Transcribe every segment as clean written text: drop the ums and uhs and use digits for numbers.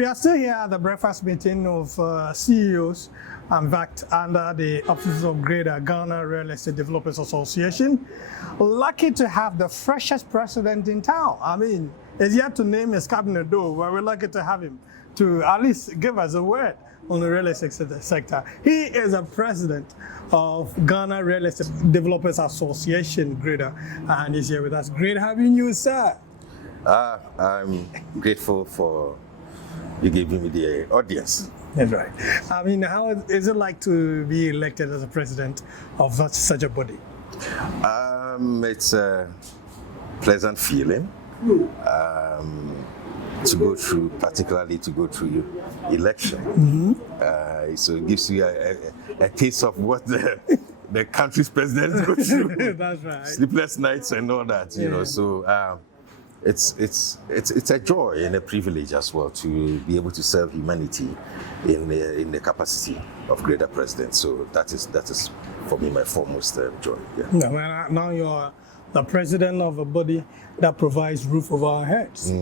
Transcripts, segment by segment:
we are still here at the breakfast meeting of CEOs, in fact, under the offices of GREDA, Ghana Real Estate Developers Association. Lucky to have the freshest president in town. I mean, it's yet to name his cabinet though, but we're lucky to have him to at least give us a word on the real estate sector. He is a president of Ghana Real Estate Developers Association, GREDA, and he's here with us. Great having you, sir. I'm grateful for you giving me the audience. That's right. I mean, how is it like to be elected as a president of such a body? It's a pleasant feeling to go through, particularly to go through election. So it gives you a taste of what the country's presidents go through. That's right. Sleepless nights and all that, you know. So it's a joy and a privilege as well to be able to serve humanity in the capacity of GREDA president. So that is for me my foremost joy. Yeah. Now you're the president of a body that provides roof over our heads.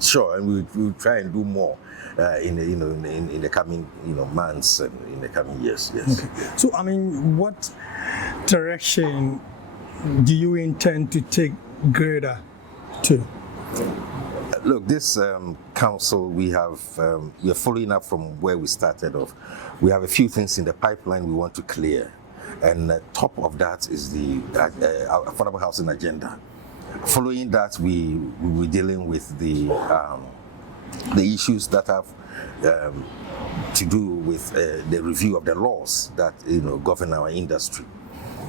Sure, and we'll try and do more in the coming months and in the coming years. Yes. Okay. So I mean, what direction do you intend to take GREDA to? Look, this council, we are following up from where we started off. We have a few things in the pipeline we want to clear, and top of that is the affordable housing agenda. Following that, we will be dealing with the issues that have to do with the review of the laws that govern our industry,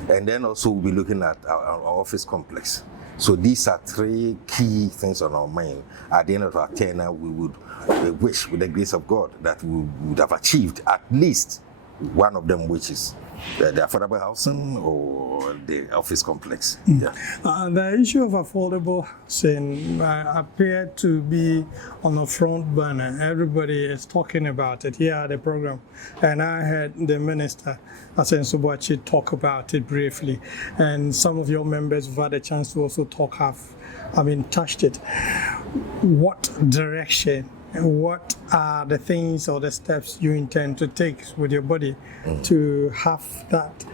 and then also we'll be looking at our office complex. So these are three key things on our mind. At the end of our tenure, we would wish, with the grace of God, that we would have achieved at least one of them, which is the affordable housing or the office complex. Yeah. The issue of affordable housing appeared to be on the front burner. Everybody is talking about it here at the program, and I heard the minister, Asen Subachi, talk about it briefly, and some of your members have had a chance to also talk, touched it. What direction? What are the things or the steps you intend to take with your body to have that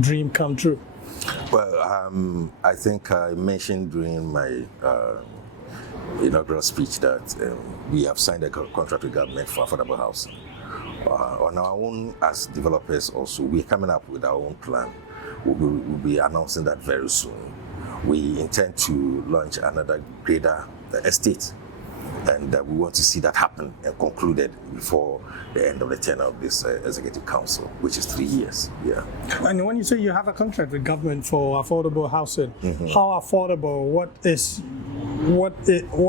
dream come true? Well, I think I mentioned during my inaugural speech that we have signed a contract with government for affordable housing. On our own, as developers also, we're coming up with our own plan. We'll be announcing that very soon. We intend to launch another GREDA estate, and we want to see that happen and concluded before the end of the tenure of this Executive Council, which is 3 years. Yeah. And when you say you have a contract with government for affordable housing, how affordable? What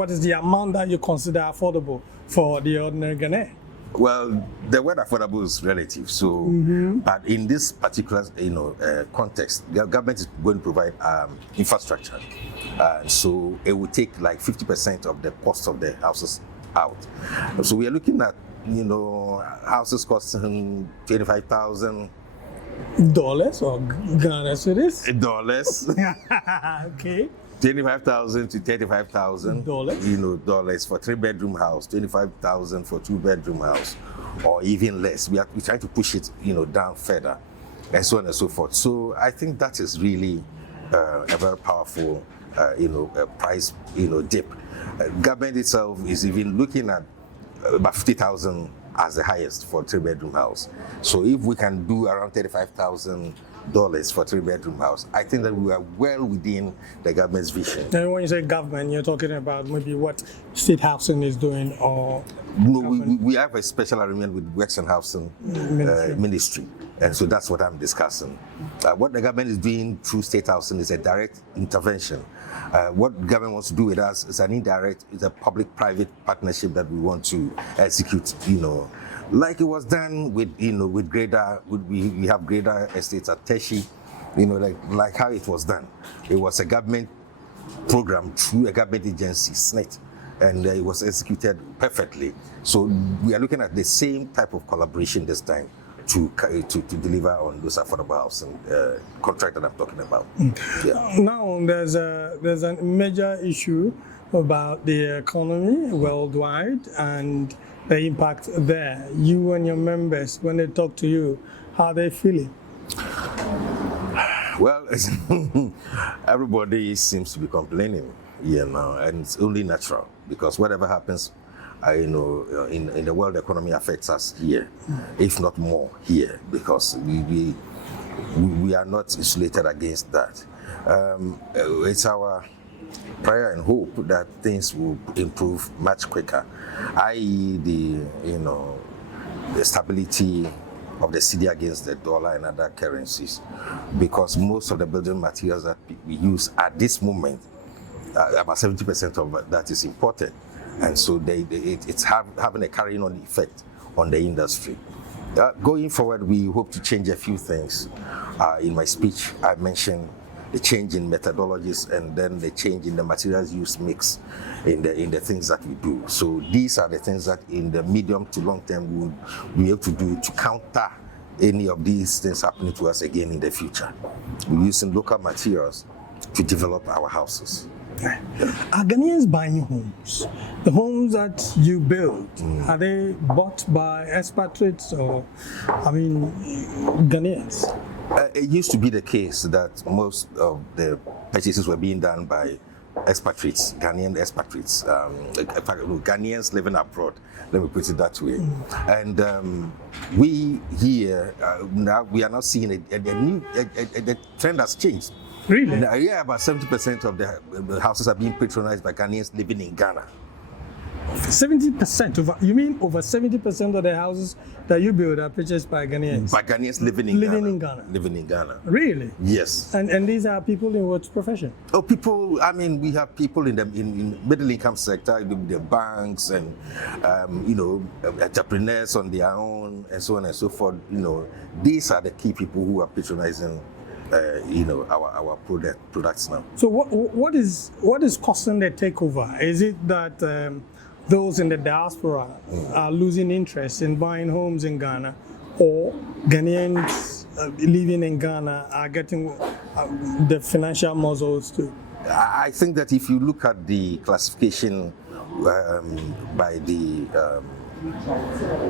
is the amount that you consider affordable for the ordinary Ghanaian? Well, the word affordable is relative. So, but in this particular context, the government is going to provide infrastructure. So it will take like 50% of the cost of the houses out. So we are looking at, houses costing $25,000. Dollars or Ghana cedis? Dollars. Okay. $25,000 to $35,000. Dollars for 3-bedroom house, $25,000 for 2-bedroom house, or even less. We're trying to push it, down further, and so on and so forth. So I think that is really a very powerful, price, dip. Government itself is even looking at about $50,000 as the highest for a 3-bedroom house. So if we can do around $35,000 for a 3-bedroom house, I think that we are well within the government's vision. And when you say government, you're talking about maybe what state housing is doing, or no? We have a special arrangement with Works and Housing Ministry, and so that's what I'm discussing. What the government is doing through state housing is a direct intervention. What government wants to do with us is an indirect, it's a public-private partnership that we want to execute, like it was done with GREDA. We have GREDA estates at Teshi, like how it was done. It was a government program through a government agency, SNET, and it was executed perfectly. So we are looking at the same type of collaboration this time to deliver on those affordable housing contract that I'm talking about. Yeah. Now there's a major issue about the economy worldwide and the impact there. You and your members, when they talk to you, how are they feeling? Well, everybody seems to be complaining, and it's only natural because whatever happens, in the world economy affects us here, if not more here, because we are not insulated against that. It's our prayer and hope that things will improve much quicker, i.e. the stability of the cedi against the dollar and other currencies, because most of the building materials that we use at this moment, about 70% of that is imported, and so it's having a carrying on effect on the industry. Going forward, we hope to change a few things. In my speech, I mentioned the change in methodologies and then the change in the materials use mix in the things that we do. So these are the things that in the medium to long term we will be able to do to counter any of these things happening to us again in the future. We're using local materials to develop our houses. Are Ghanaians buying homes? The homes that you build, are they bought by expatriates or, Ghanaians? It used to be the case that most of the purchases were being done by expatriates, Ghanaian expatriates, Ghanaians living abroad, let me put it that way. And we here, now we are now seeing the trend has changed. Really? Now, about 70% of the houses are being patronized by Ghanaians living in Ghana. 70%? You mean over 70% of the houses that you build are purchased by Ghanaians? By Ghanaians living in Ghana. Living in Ghana. Really? Yes. And these are people in what profession? Oh, people, we have people in the middle income sector, the banks and, entrepreneurs on their own and so on and so forth. These are the key people who are patronizing our products now. So what is causing the takeover? Is it that those in the diaspora are losing interest in buying homes in Ghana, or Ghanaians living in Ghana are getting the financial muscles too? I think that if you look at the classification by the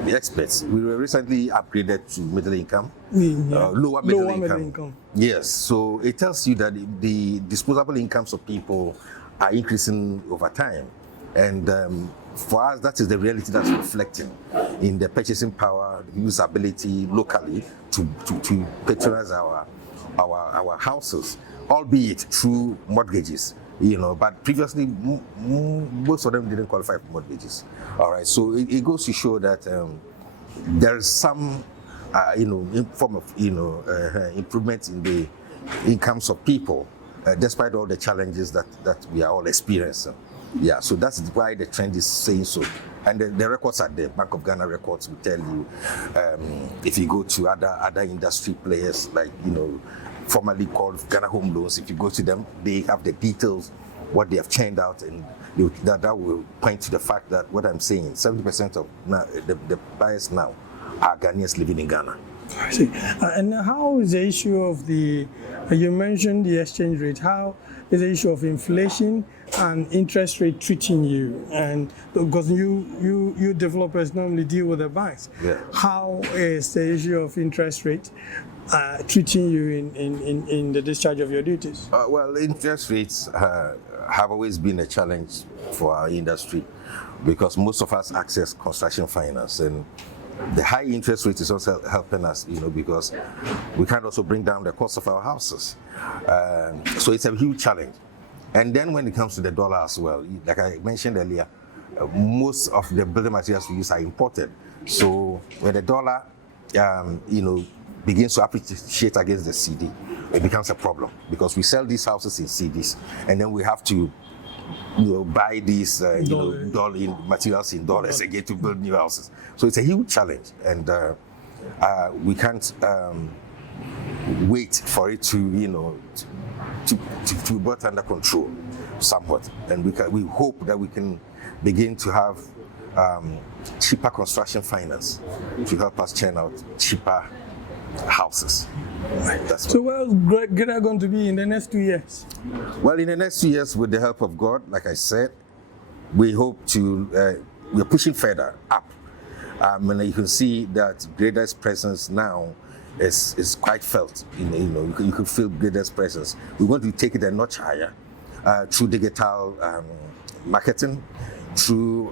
experts, we were recently upgraded to middle income, lower middle income. Yes, so it tells you that the disposable incomes of people are increasing over time, and for us, that is the reality that's reflecting in the purchasing power, the usability locally to patronize our houses, albeit through mortgages. But previously, most of them didn't qualify for mortgages. All right, so it goes to show that there is some, form of, improvement in the incomes of people, despite all the challenges that we are all experiencing. Yeah, so that's why the trend is saying so. And the records are there. Bank of Ghana records will tell you, if you go to other industry players, like, formerly called Ghana Home Loans, if you go to them, they have the details, what they have churned out, and that will point to the fact that what I'm saying, 70% of the buyers now are Ghanaians living in Ghana. I see. And how is the issue of you mentioned the exchange rate, how is the issue of inflation and interest rate treating you? And because you developers normally deal with the banks, how is the issue of interest rate treating you in the discharge of your duties? Well, interest rates have always been a challenge for our industry because most of us access construction finance, and the high interest rate is also helping us, because we can also bring down the cost of our houses. So it's a huge challenge. And then when it comes to the dollar as well, like I mentioned earlier, most of the building materials we use are imported. So when the dollar, begins to appreciate against the cedi, it becomes a problem because we sell these houses in cedis, and then we have to buy these dollar materials in dollars again to build new houses. So it's a huge challenge, and we can't wait for it to be brought under control somewhat, and we hope that we can begin to have cheaper construction finance to help us churn out cheaper houses. So where is GREDA going to be in the next 2 years? Well, in the next 2 years, with the help of God, like I said, we hope to, we're pushing further up. And you can see that GREDA's presence now is quite felt. You can feel GREDA's presence. We want to take it a notch higher through digital marketing, through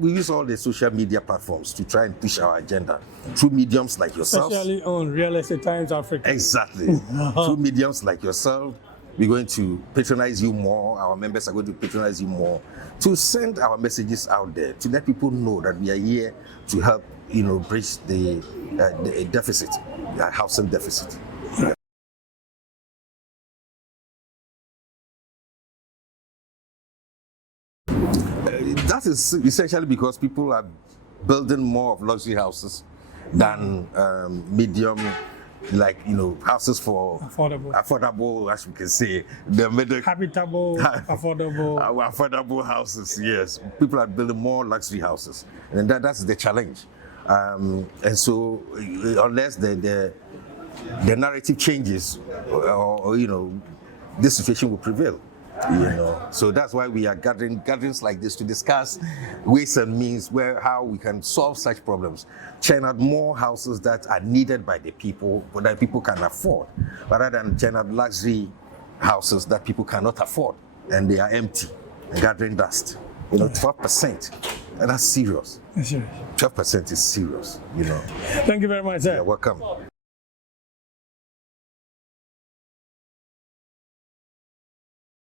we use all the social media platforms to try and push our agenda through mediums like yourself. Especially on Real Estate Times Africa. Exactly. Through mediums like yourself, we're going to patronize you more. Our members are going to patronize you more to send our messages out there to let people know that we are here to help, bridge the deficit, the housing deficit. That is essentially because people are building more of luxury houses than medium, houses for affordable, as we can say, the middle habitable, affordable houses. Yes, people are building more luxury houses, and that's the challenge. And so, unless the narrative changes, this situation will prevail. So that's why we are gatherings like this to discuss ways and means how we can solve such problems, churn out more houses that are needed by the people, but that people can afford, rather than churn out luxury houses that people cannot afford and they are empty and gathering dust. 12%, and that's serious. 12% is serious. Thank you very much, sir. You're welcome.